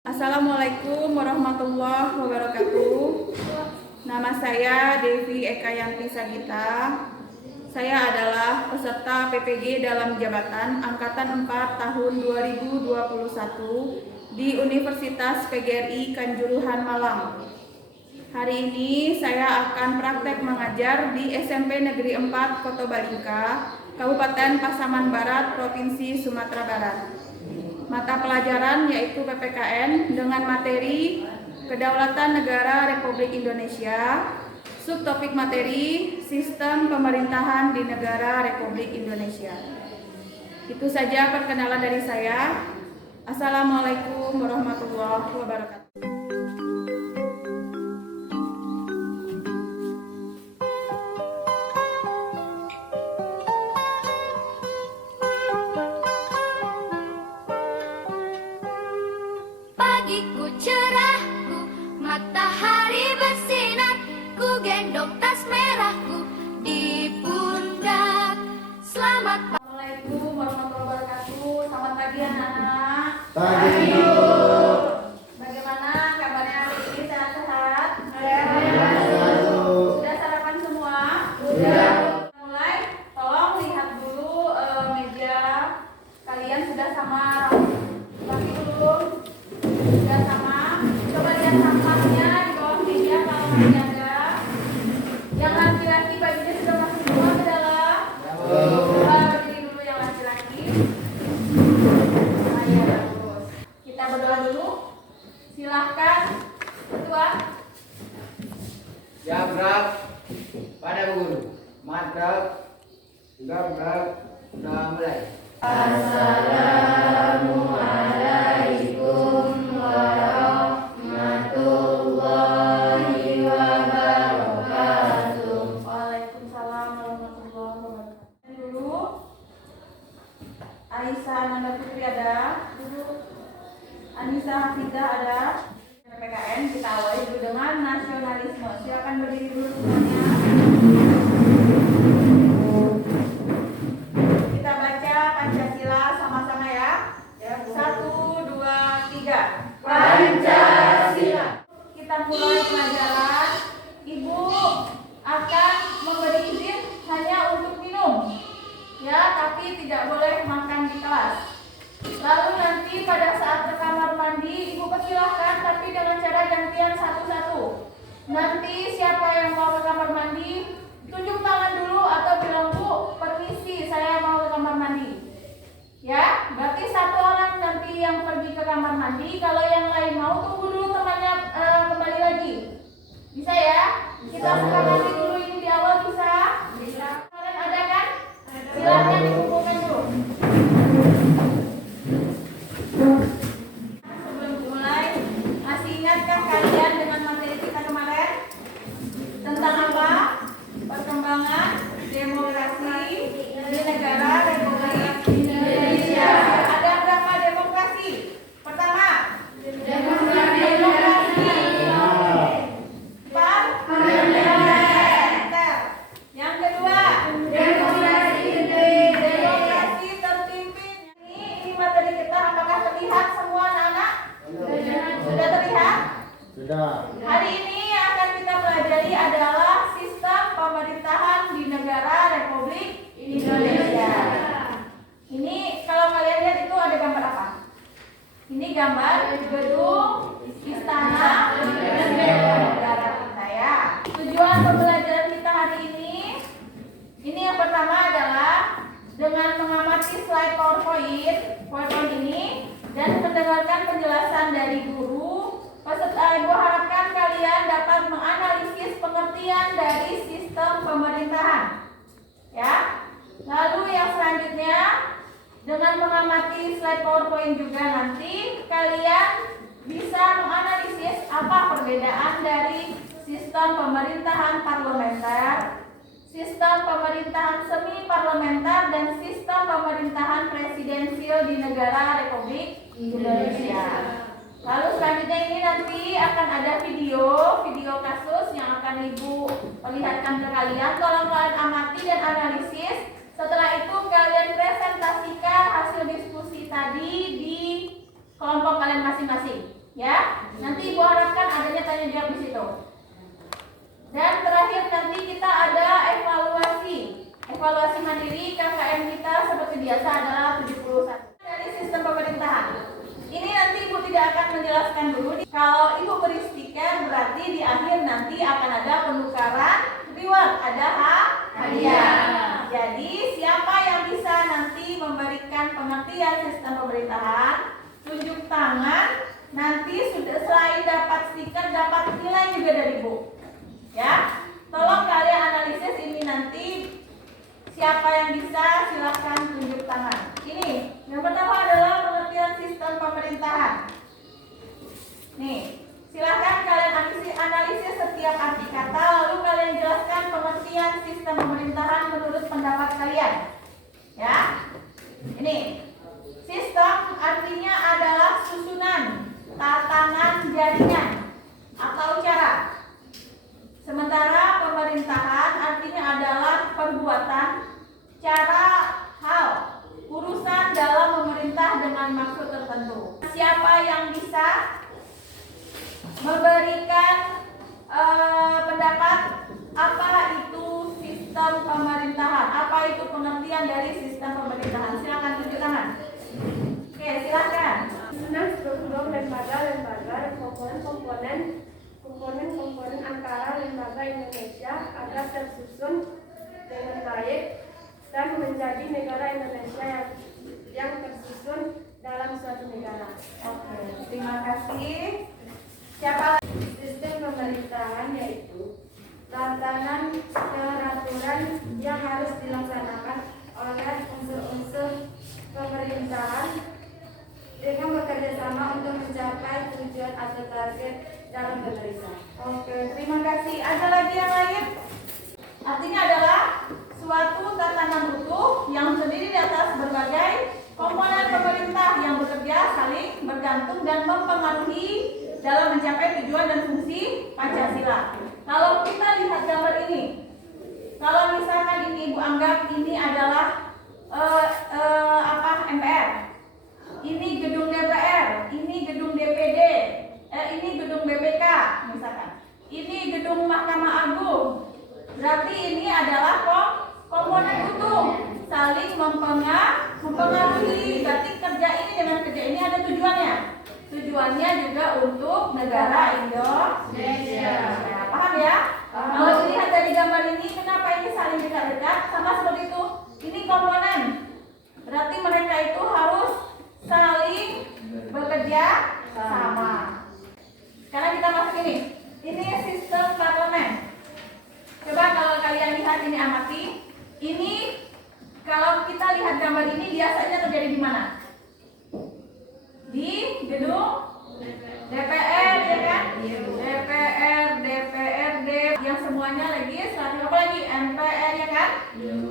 Assalamualaikum warahmatullahi wabarakatuh. Nama saya Devi Ekayanti Sagita. Saya adalah peserta PPG dalam jabatan Angkatan 4 tahun 2021 di Universitas PGRI Kanjuruhan Malang. Hari ini saya akan praktek mengajar di SMP Negeri 4 Kotobalingka, Kabupaten Pasaman Barat, Provinsi Sumatera Barat. Mata pelajaran yaitu PPKN dengan materi Kedaulatan Negara Republik Indonesia, subtopik materi Sistem Pemerintahan di Negara Republik Indonesia. Itu saja perkenalan dari saya. Assalamualaikum warahmatullahi wabarakatuh. Pagiku cerahku, matahari bersinar, ku gendong tas merahku di pundak. Selamat Assalamualaikum warahmatullahi wabarakatuh. Selamat pagi anak-anak. Pagi. Bagaimana kabarnya hari ini? Sehat-sehat? Sudah sarapan semua? Sudah. Mulai, tolong lihat dulu meja kalian sudah sama rapi belum? Sudah sama? Coba lihat sampahnya di bawah meja kalau masih ada. Yang laki-laki bajunya sudah masuk semua ke dalam? Coba berdiri dulu yang laki-laki. Ayo bagus. Kita berdoa dulu. Silahkan ketua. Jagrab pada guru. Mantap. Jagrab sudah mulai. Assalamualaikum warahmatullahi wabarakatuh. Waalaikumsalam warahmatullahi wabarakatuh. Dulu Aisyah Ananda Putri ada, dulu Anissa Hafidah ada. PPKN kita awali dulu dengan nasionalisme. Silakan berdiri dulu semuanya. Kita baca Pancasila sama-sama ya. 1, 2, 3. Pancasila. Kita mulai pelajaran. Ibu akan memberi izin hanya untuk minum, ya, tapi tidak boleh makan di kelas. Lalu nanti pada saat ke kamar mandi, ibu persilahkan, tapi dengan cara gantian satu-satu. Nanti siapa yang mau ke kamar mandi, tunjuk tangan dulu atau bilang, Bu, permisi, saya mau ke kamar mandi. Ya, berarti satu orang nanti yang pergi ke kamar mandi. Kalau yang lain mau, tunggu dulu temannya kembali lagi. Bisa ya? Kita sepakati dulu ini di awal, bisa? Bisa. Kalian ada kan? Silakan dikumpulkan dulu. Sebelum mulai, masih ingatkah kalian dengan materi kita kemarin? Tentang apa? Perkembangan demokrasi di negara Republik Indonesia. Ada berapa demokrasi? Pertama, demokrasi parlementer. Yang kedua, demokrasi terpimpin. Ini materi kita, apakah terlihat semua anak-anak? Sudah terlihat? Sudah. Hari ini yang akan kita pelajari adalah sistem pemerintahan di negara Republik Indonesia. Ini kalau kalian lihat itu ada gambar apa? Ini gambar gedung istana negara kita ya. Tujuan pembelajaran kita hari ini yang pertama adalah dengan mengamati slide PowerPoint ini dan mendengarkan penjelasan dari guru. Ibu harapkan kalian dapat menganalisis pengertian dari sistem pemerintahan. Ya. Lalu yang selanjutnya, dengan mengamati slide PowerPoint juga nanti kalian bisa menganalisis apa perbedaan dari sistem pemerintahan parlementer, sistem pemerintahan semi parlementer, dan sistem pemerintahan presidensial di negara Republik Indonesia. Lalu selanjutnya ini nanti akan ada video kasus yang akan Ibu perlihatkan ke kalian. Tolong kalian amati dan analisis. Setelah itu kalian presentasikan hasil diskusi tadi di kelompok kalian masing-masing. dia akan menjelaskan dulu. Kalau ibu beri stiker berarti di akhir nanti akan ada penukaran reward, ada hadiah. Jadi siapa yang bisa nanti memberikan pengertian sistem pemerintahan, tunjuk tangan. Nanti sudah selain dapat stiker, dapat nilai juga dari ibu. Ya, tolong kalian analisis ini nanti. Siapa yang bisa silahkan tunjuk tangan. Ini yang pertama adalah pengertian sistem pemerintahan. Nih, silahkan kalian analisis setiap arti kata, lalu kalian jelaskan pengertian sistem pemerintahan menurut pendapat kalian. Ya, ini sistem artinya adalah susunan, tatanan jaringan atau cara. Sementara pemerintahan artinya adalah perbuatan, cara, hal, urusan dalam memerintah dengan maksud tertentu. Siapa yang bisa memberikan pendapat apa itu sistem pemerintahan? Apa itu pengertian dari sistem pemerintahan? Silakan tunjuk tangan. Oke, silakan. Susunan struktur lembaga, komponen antara lembaga Indonesia agar tersusun dengan baik dan menjadi negara Indonesia yang tersusun dalam suatu negara. Oke, terima kasih. Siapa? Sistem pemerintahan yaitu tatanan peraturan yang harus dilaksanakan oleh unsur-unsur pemerintahan dengan bekerja sama untuk mencapai tujuan atau target dalam pemerintah. Oke, terima kasih. Ada lagi yang lain? Artinya adalah suatu tatanan utuh yang terdiri di atas berbagai komponen pemerintah yang bekerja saling bergantung dan mempengaruhi dalam mencapai tujuan dan fungsi Pancasila. Kalau kita lihat gambar ini, kalau misalkan ini ibu anggap ini adalah MPR, ini gedung DPR, ini gedung DPD, ini gedung BPK misalkan, ini gedung Mahkamah Agung. Berarti ini adalah komponen utuh saling mempengaruhi. Berarti kerja ini dengan kerja ini ada tujuannya. Tujuannya juga untuk negara Indonesia. Nah, paham ya? Kalau dilihat dari gambar ini, kenapa ini saling dekat-dekat? Sama seperti itu. Ini komponen. Berarti mereka itu harus saling bekerja sama. Sekarang kita masuk ini. Ini sistem parlemen. Coba kalau kalian lihat ini amati. Ini kalau kita lihat gambar ini biasanya terjadi di mana? Di gedung DPR, ya kan? DPR, DPRD, yang semuanya legislatif, apa lagi? MPR, ya kan?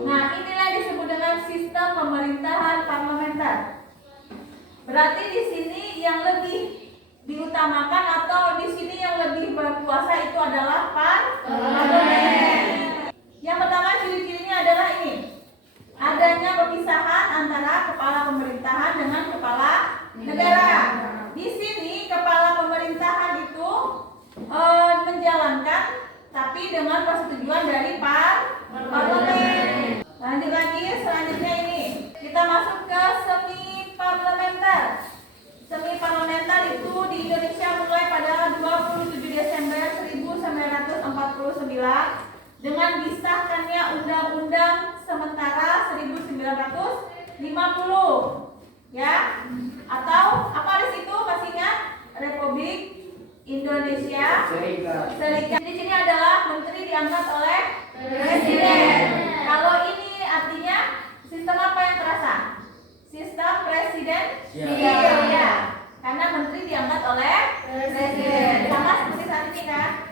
Nah, inilah disebut dengan sistem pemerintahan parlementer. Berarti di sini yang lebih diutamakan atau di sini yang lebih berkuasa itu adalah parlemen. Yang pertama ciri-cirinya adalah ini. Adanya perpisahan antara kepala pemerintahan dengan kepala negara. Di sini kepala pemerintahan itu menjalankan tapi dengan persetujuan dari parlemen. Lanjut lagi, selanjutnya ini kita masuk ke semi parlementer. Semi parlementer itu di Indonesia mulai pada 27 Desember 1949 dengan disahkannya Undang-Undang Sementara 1950, ya, atau apa di situ masih ingat? Republik Indonesia Serikat. Di sini adalah menteri diangkat oleh presiden. Kalau ini artinya sistem apa yang terasa? Sistem presidensial, ya, karena menteri diangkat oleh presiden. Sama seperti saat ini kan?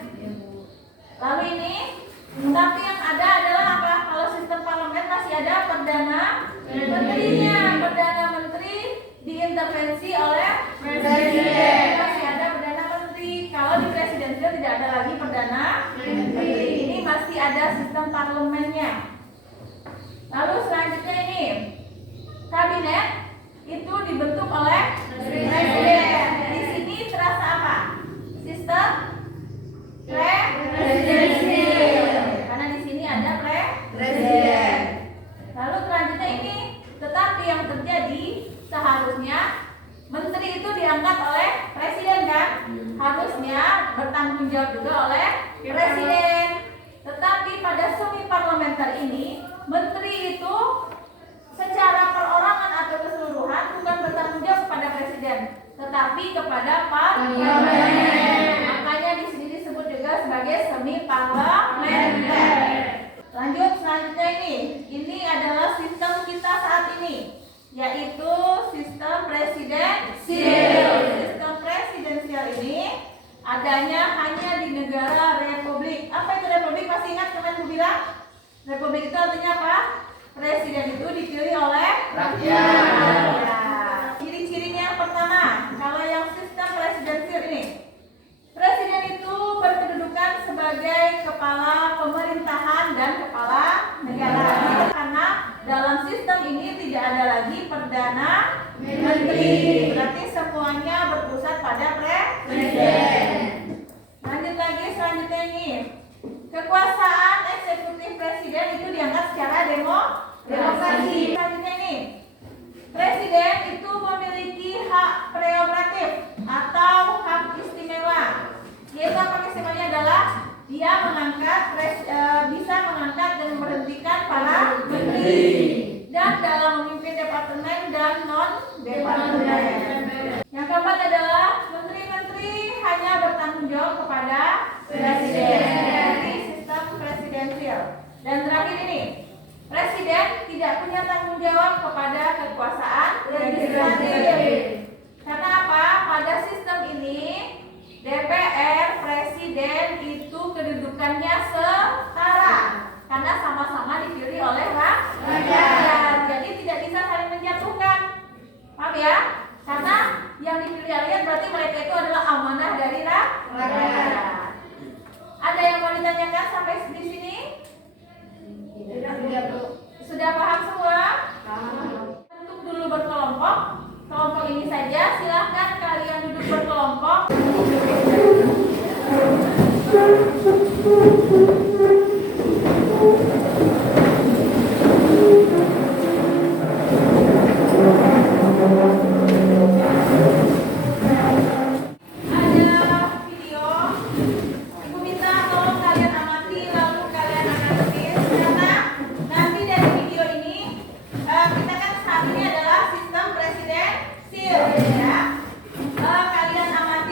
Lalu ini, tapi yang ada adalah apa? Kalau sistem parlemen masih ada perdana menterinya. Perdana menteri diintervensi oleh presiden. Masih ada perdana menteri. Kalau di presidensial tidak ada lagi perdana menteri. Ini masih ada sistem parlemennya. Lalu selanjutnya ini, kabinet itu dibentuk oleh presiden. Di sini terasa apa? Sistem presidensial. Karena di sini ada presiden. Lalu selanjutnya ini, tetapi yang terjadi seharusnya menteri itu diangkat oleh harusnya bertanggung jawab juga oleh presiden. Tetapi pada semi parlementer ini, menteri itu secara perorangan atau keseluruhan bukan bertanggung jawab kepada presiden, tetapi kepada parlemen. Makanya di sini disebut juga sebagai semi parlementer. Selanjutnya ini adalah sistem kita saat ini, yaitu sistem presidensial. Sistem presidensial ini adanya hanya di negara republik. Apa itu republik? Masih ingat kemarin Bu bilang? Republik itu artinya apa? Presiden itu dipilih oleh rakyat. Ciri-cirinya yang pertama, kalau yang sistem presidensial ini, presiden itu berkedudukan sebagai kepala pemerintahan dan kepala negara. Karena dalam sistem ini tidak ada lagi perdana menteri, berarti semuanya berpusat pada presiden. Lanjut lagi, selanjutnya ini, kekuasaan eksekutif presiden itu diangkat secara demokrasi. Selanjutnya ini, presiden itu memiliki hak prerogatif atau hak istimewa. Yaitu hak istimewanya adalah dia bisa mengangkat dan memberhentikan para menteri dan dalam memimpin departemen dan non departemen. Yang keempat adalah menteri-menteri hanya bertanggung jawab kepada presiden dari sistem presidensial. Dan terakhir ini, presiden tidak punya tanggung jawab kepada kekuasaan legislatif. Karena apa? Pada sistem ini DPR, presiden itu kedudukannya setara karena sama-sama dipilih oleh rakyat. Jadi tidak bisa saling menjatuhkan. Paham ya? Karena yang dipilih rakyat berarti mereka itu adalah amanah dari rakyat. Ada yang mau ditanyakan sampai di sini? Sudah paham semua? Untuk dulu berkelompok. Kelompok ini saja, silahkan kalian duduk berkelompok. Kalian amati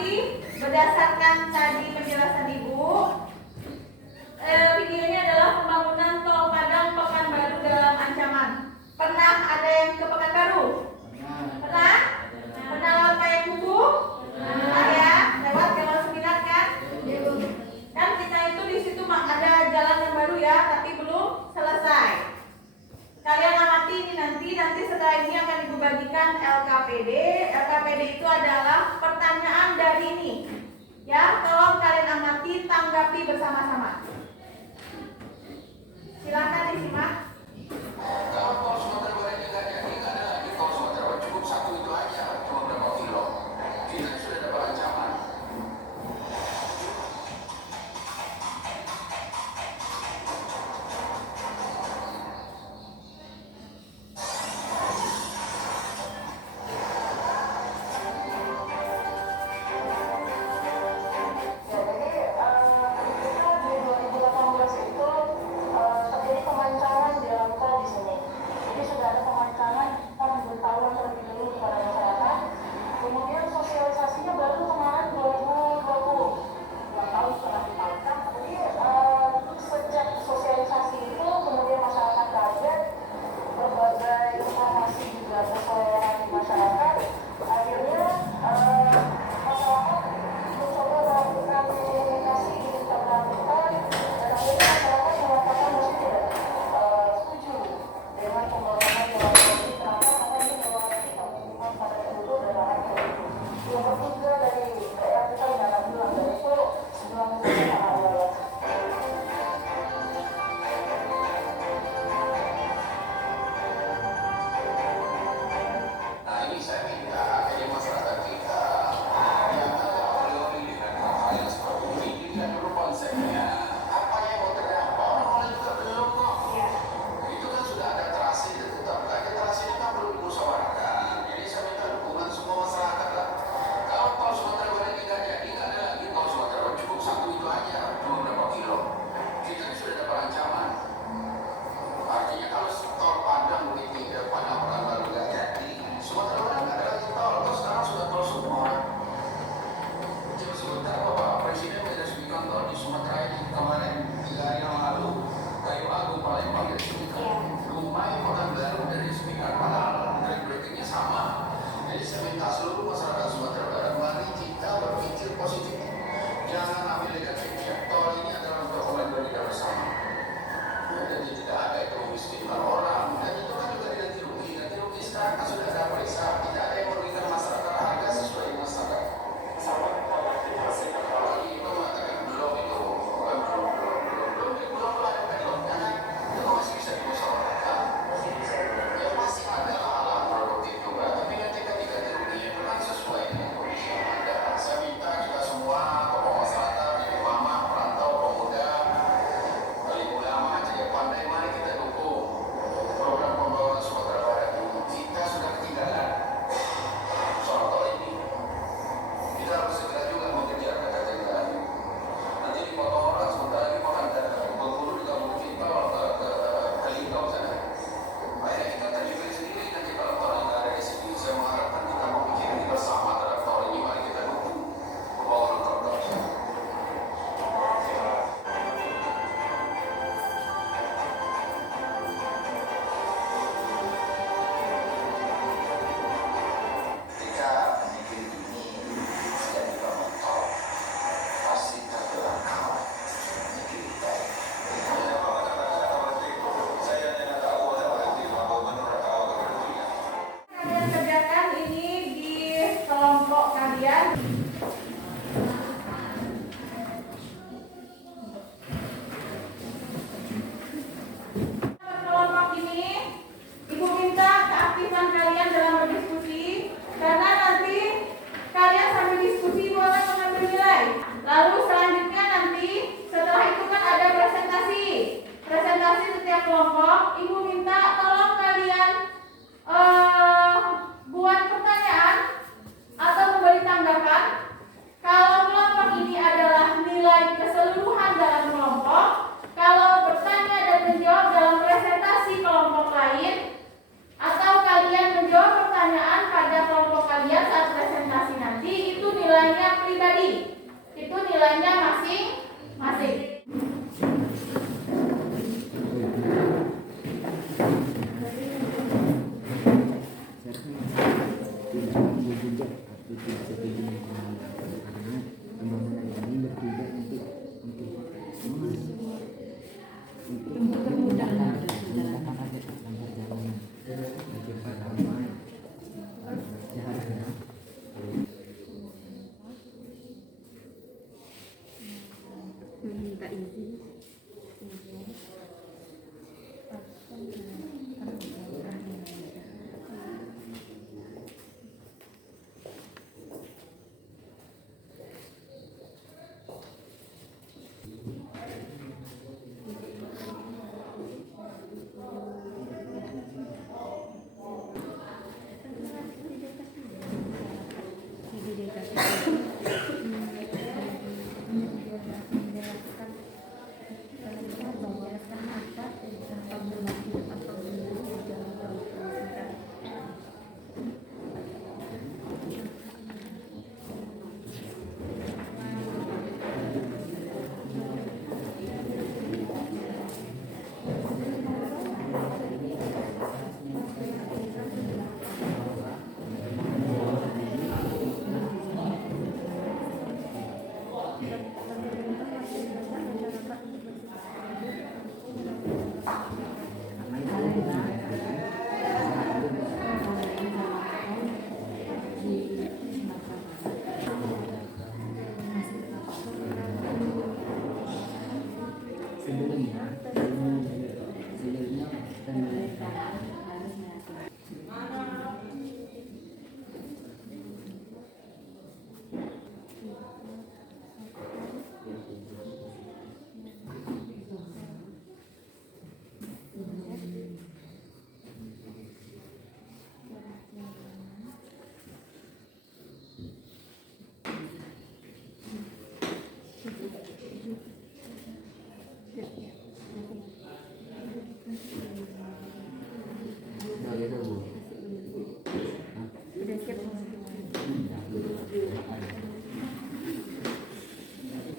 nilainya masing-masing.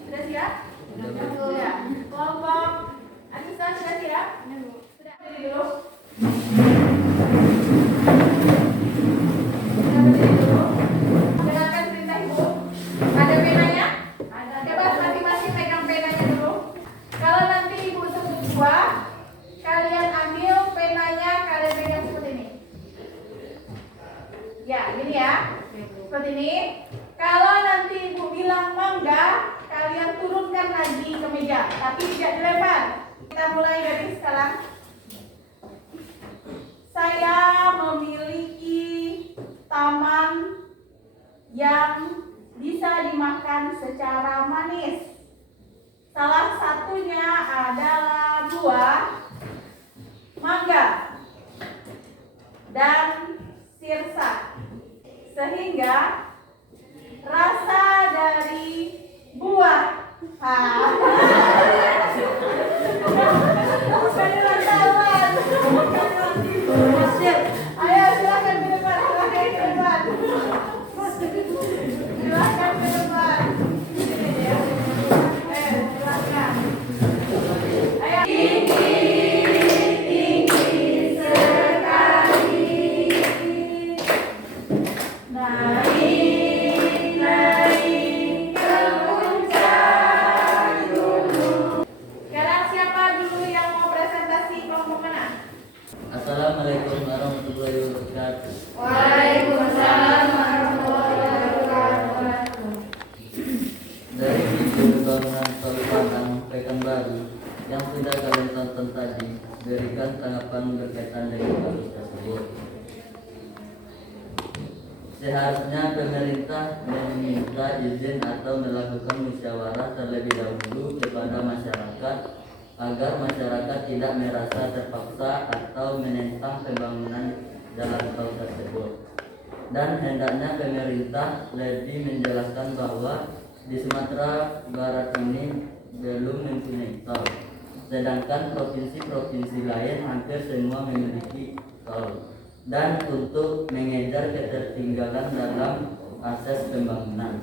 Sudah siap? Ya. Kelompok Anissa sudah siap? Sudah berdiri dulu. Sudah berdiri dulu. Dengarkan perintah ibu. Ada penanya? Ada. Coba masing-masing pegang penanya dulu. Kalau nanti ibu sebut dua, kalian ambil penanya, kalian pegang seperti ini. Ya, gini ya. Seperti ini. Kalau nanti ibu bilang mangga, kalian turunkan lagi ke meja, tapi tidak dilempar. Kita mulai dari sekarang. Saya memiliki taman yang bisa dimakan secara manis. Salah satunya adalah buah mangga dan sirsa. Sehingga rasa dari buah ayo silakan ke depan, silakan ke depan. Silakan. Ayo. Tinggi sekali. Naik ke puncak gunung. Sekarang siapa dulu yang mau presentasi kelompok mana? Assalamualaikum warahmatullahi wabarakatuh. Waalaikumsalam warahmatullahi wabarakatuh. Dari video bangunan Kabupaten Pekanbaru yang sudah kalian tonton tadi, berikan tanggapan berkaitan dengan kasus tersebut. Seharusnya pemerintah meminta izin atau melakukan musyawarah terlebih dahulu kepada masyarakat agar masyarakat tidak merasa terpaksa atau menentang pembangunan jalan tol tersebut. Dan hendaknya pemerintah lebih menjelaskan bahwa di Sumatera Barat ini belum mempunyai tol, sedangkan provinsi-provinsi lain hampir semua memiliki tol, dan untuk mengejar ketertinggalan dalam akses pembangunan.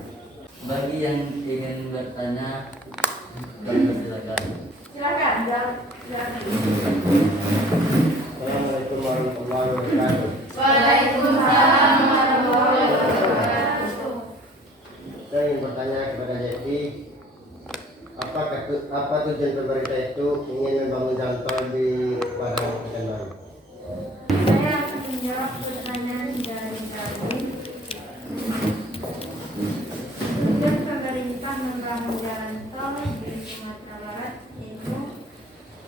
Bagi yang ingin bertanya, silakan. Silakan. Assalamualaikum warahmatullahi wabarakatuh. Waalaikumsalam warahmatullahi wabarakatuh. Saya ingin bertanya kepada Yeti, apa tujuan pemerintah itu ingin membangun jalan tol di Padang Pekanbaru? Saya akan menjawab pertanyaan dari kami. Tujuan pemerintah membangun jalan tol di Sumatera Barat itu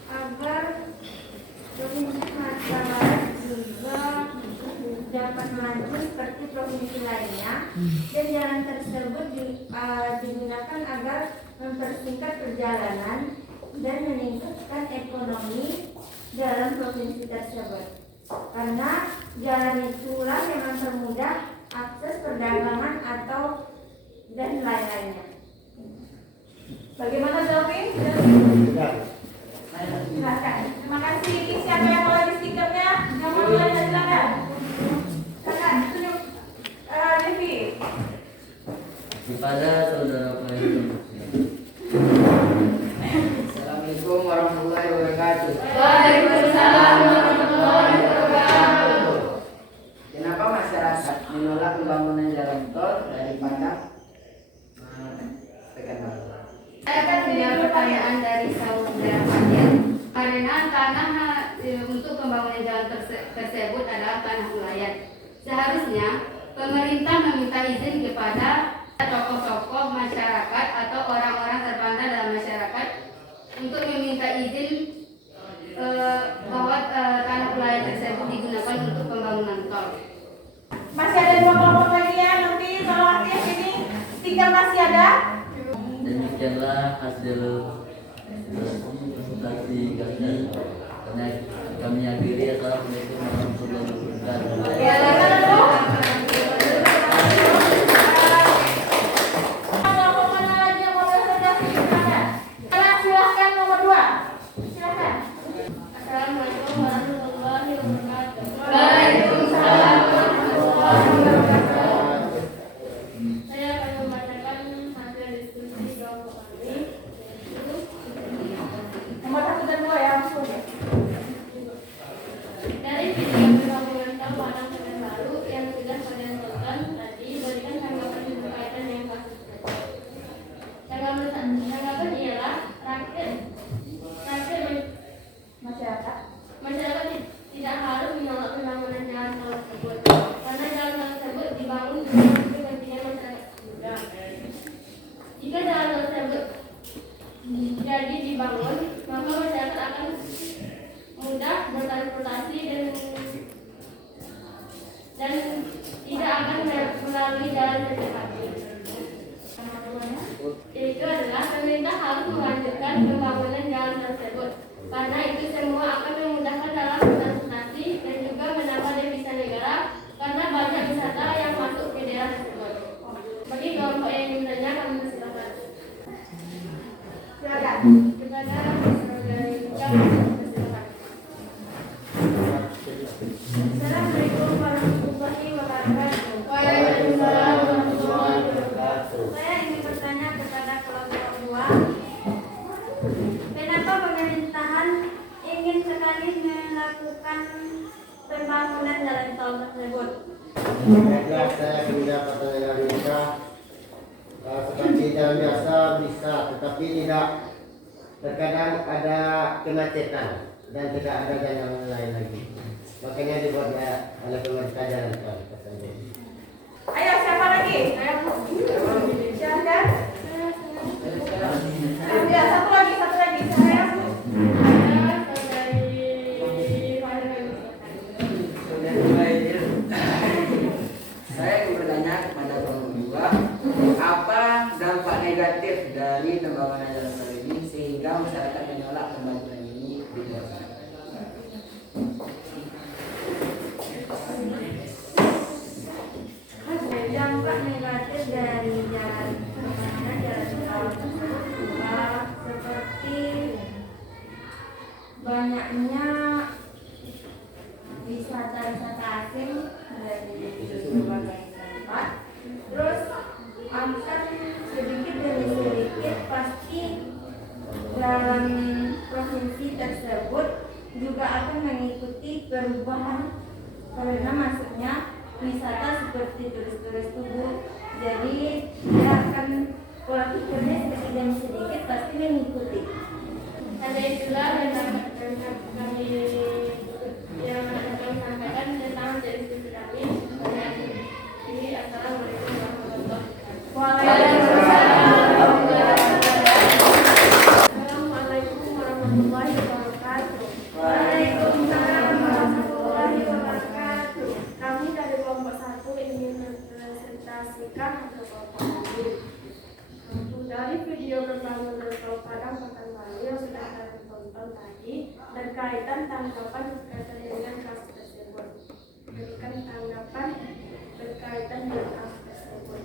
agar provinsi Sumatera Barat juga dapat maju seperti provinsi lainnya, dan jalan tersebut digunakan agar mempersingkat perjalanan dan meningkatkan ekonomi dalam provinsi tersebut. Karena jalan itulah yang mempermudah akses perdagangan atau dan lain-lainnya. Bagaimana Delvin? Sudah. Silakan. Terima kasih. Ini siapa yang mau lagi stikernya? Yang mau lagi silakan. Silakan. Tunjuk Devi. Kepada saudara Pak. Assalamualaikum warahmatullahi wabarakatuh. Waalaikumsalam warahmatullahi wabarakatuh. Kenapa masyarakat menolak pembangunan jalan tol dari Padang Pekanbaru? Saya akan menjawab pertanyaan dari saudara Fajar. Karena tanah untuk pembangunan jalan tersebut adalah tanah nelayan. Seharusnya pemerintah meminta izin kepada tokoh-tokoh masyarakat atau orang-orang terpandang dalam masyarakat untuk meminta izin bahwa tanah nelayan tersebut digunakan untuk pembangunan tol. Masih ada 2 kelompok lagi ya. Nanti kalau aktif ini stiker masih ada. Demikianlah hasil presentasi kami. Kami akhiri. Assalamualaikum warahmatullahi wabarakatuh. Ya, silakan dulu. Kelompok mana lagi yang mau presentasi? Silakan. Silahkan nomor 2. Silakan. Assalamualaikum warahmatullahi wabarakatuh. Waalaikumsalam warahmatullahi wabarakatuh. Saya akan membacakan hasil diskusi kelompok kami, yaitu Nomor 1 dan 2 ya, langsung ya. dari video pembangunan tol Padang Pekanbaru yang sudah kalian tonton tadi, berikan tanggapan berkaitan dengan kasus tersebut. Tanggapan ialah masyarakat tidak harus menolak pembangunan jalan tol tersebut, karena jalan tol tersebut dibangun untuk kepentingan masyarakat juga. Jika jalan tol tersebut jadi dibangun, maka masyarakat akan mudah bertransportasi dan tidak akan melalui jalan terdekat. Itu adalah pemerintah harus melanjutkan pembangunan jalan tersebut, karena itu semua akan memudahkan dalam bertransportasi dan juga menambah devisa negara, karena banyak wisata yang masuk ke daerah tersebut. Bagi kelompok yang ingin bertanya, kami persilakan. Silakan. Kepada saudara Ika, persilakan. Assalamualaikum warahmatullahi wabarakatuh. Waalaikumsalam warahmatullahi wabarakatuh. Saya ingin bertanya kepada kelompok 2. Kenapa pemerintahan ingin sekali melakukan pembangunan jalan tol tersebut? Baiklah, saya punya pertanyaan dari Ika. Seperti jalan biasa bisa, tetapi tidak. Terkadang ada kemacetan dan tidak ada jalan lain lagi. Makanya dibuatnya oleh pemerintah jalan tol. Ayo, siapa lagi? Silakan. Ya, satu lagi. Saya. Saya ingin bertanya kepada kelompok 2, apa dampak negatif dari pembangunan jalan tol ini sehingga masyarakat menolak pembangunan ini dilakukan? Dampak negatif dari jalan tol tersebut juga seperti banyaknya wisata-wisata asing dari berbagai tempat. Terus akan juga akan mengikuti perubahan karena masuknya wisata seperti turis-turis tubuh. Jadi dia akan pola pikirnya sedikit demi sedikit pasti mengikuti. Ada itulah yang kami sampaikan tentang dari studi kami. Ini assalamualaikum warahmatullahi wabarakatuh. Assalamualaikum warahmatullahi wabarakatuh. Waalaikumsalam warahmatullahi wabarakatuh. Kami dari kelompok 1 ingin mempresentasikan hasil kelompok kami. Dari video pembangunan Tol Padang Pekanbaru yang sudah kami tonton tadi berkaitan tanggapan berkaitan dengan kasus tersebut. Berikan tanggapan berkaitan dengan kasus tersebut.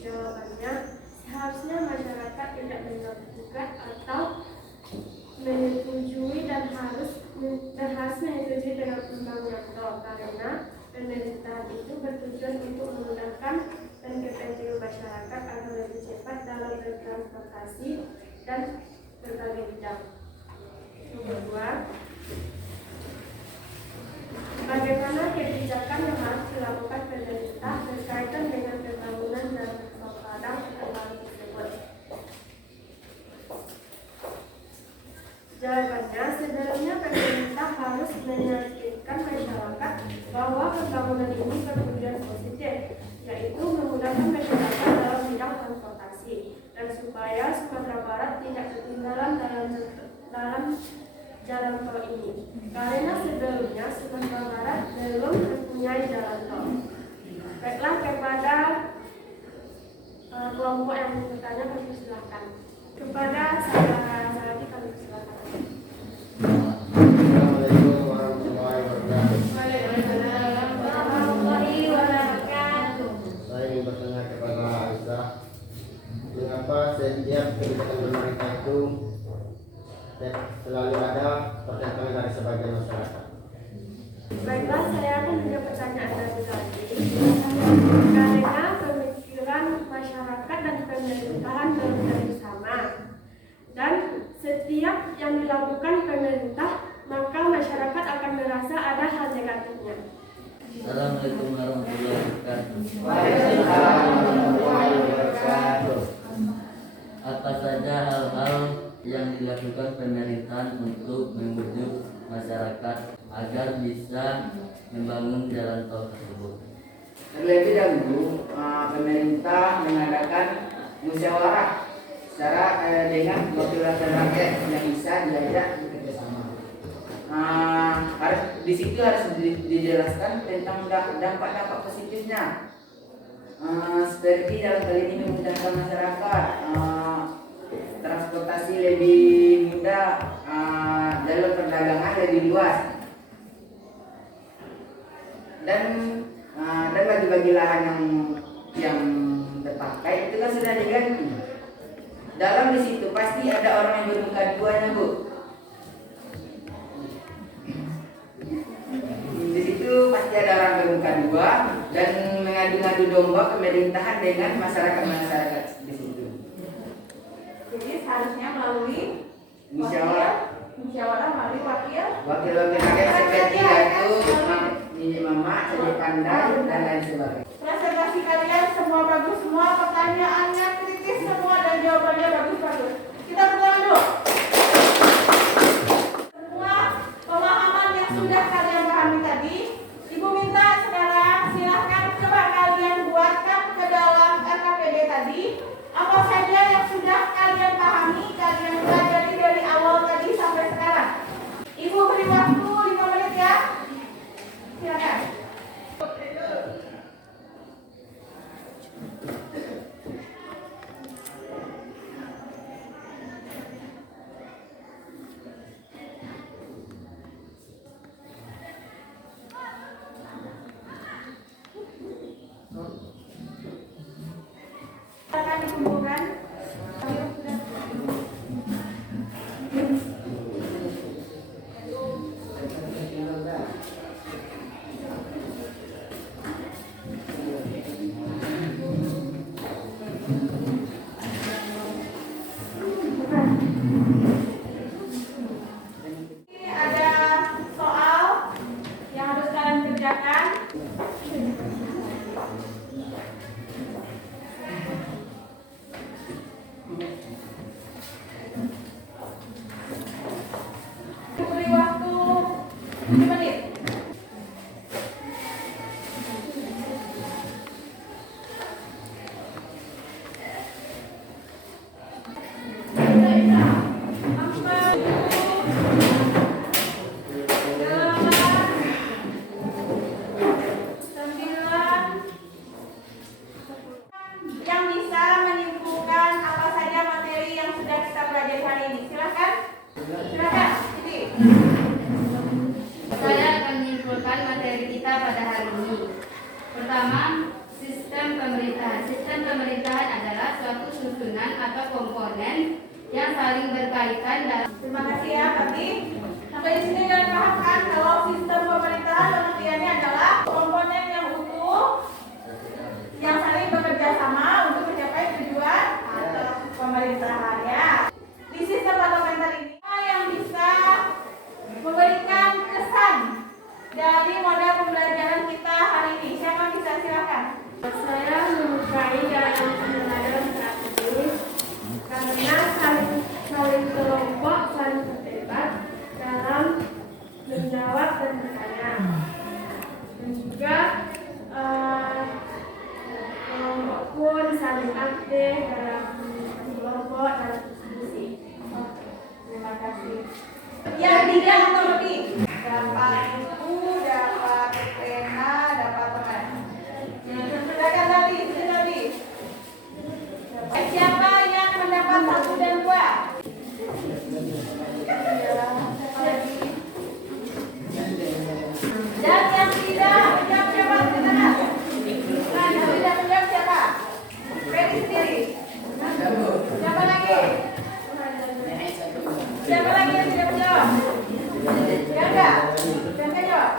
Jawabannya, seharusnya masyarakat tidak mengugat atau menyetujui dan harus menyetujui dengan pembangunan tol karena pemerintahan itu bertujuan untuk memudahkan dan kepentingan masyarakat agar lebih cepat dalam bertransportasi dan berbagai bidang. Yang kedua, bagaimana kebijakan yang harus dilakukan pemerintah berkaitan dengan pembangunan dan Tol Padang Pekanbaru tersebut? Jawabannya, sebenarnya pemerintah harus meyakinkan masyarakat bahwa pembangunan ini bertujuan positif, yaitu memudahkan masyarakat dalam bidang transportasi dan supaya Sumatera Barat tidak ketinggalan dalam jalan tol ini. Karena sebelumnya Sumatera Barat belum mempunyai jalan tol. Baiklah, kepada kelompok yang bertanya kami silakan. Kepada saya kami silakan. Assalamualaikum warahmatullahi wabarakatuh. Waalaikumsalam warahmatullahi wabarakatuh. Saya ingin bertanya kepada Aisyah, mengapa setiap kebijakan pemerintah itu selalu ada pertentangan dari sebagian masyarakat? Baiklah, saya akan menjawab pertanyaan dari tadi. Karena pemikiran masyarakat dan pemerintahan belum sama, dan setiap yang dilakukan pemerintah, maka masyarakat akan merasa ada hal negatifnya. Assalamualaikum warahmatullahi wabarakatuh. Waalaikumsalam warahmatullahi wabarakatuh. Apa saja hal-hal yang dilakukan pemerintahan untuk membujuk masyarakat agar bisa membangun jalan tol tersebut? Terlebih dahulu, pemerintah mengadakan musyawarah secara dengan wakil-wakil rakyat yang bisa diajak bekerjasama. Di situ harus dijelaskan tentang dampak-dampak positifnya, seperti dalam hal ini memudahkan masyarakat, transportasi lebih mudah, jalur perdagangan lebih luas, dan bagi-bagi lahan yang terpakai itu kan sudah diganti. Dalam di situ pasti ada orang yang bermuka duanya, Bu. Di situ pasti ada orang bermuka dua dan mengadu-ngadu domba pemerintahan dengan masyarakat di situ. Jadi seharusnya melalui musyawarah melalui Wakil rakyat seperti Datuk, Nini Mama, Cedi Pandai, dan lain sebagainya. presentasi kalian semua bagus semua, pertanyaannya kritis semua dan jawabannya bagus-bagus. Kita berdoa dulu. Semua pemahaman yang sudah kalian pahami tadi, Ibu minta sekarang silahkan coba kalian buatkan ke dalam RKPD tadi apa saja yang sudah kalian pahami, kalian pelajari dari awal tadi sampai sekarang. Ibu beri waktu 5 menit ya. Silakan. Silakan Ibu susunan atau komponen yang saling berkaitan dan Terima kasih ya, Tati. Sampai di sini kalian paham kan kalau sistem pemerintahan pengertiannya adalah komponen yang utuh yang saling bekerja sama untuk mencapai tujuan atau pemerintahan ya. Di sistem parlementer ini yang bisa memberikan kesan dari model pembelajaran kita hari ini. Siapa bisa silakan? Saya menyukai dalam pembelajaran strategis karena saling kelompok, saling berdebat dalam menjawab dan bertanya. Dan juga kelompok pun saling aktif dalam kelompok dalam diskusi. Terima kasih. Yang tiga atau lebih dapat buku, dapat pena, dapat teman. Silakan tadi. Siapa yang mendapat 1 dan 2? Dan yang tidak menjawab siapa? Silakan. Nah, yang tidak menjawab siapa? Freddy sendiri. Siapa lagi? Siapa lagi yang tidak menjawab? Ya enggak? Siapa jawab?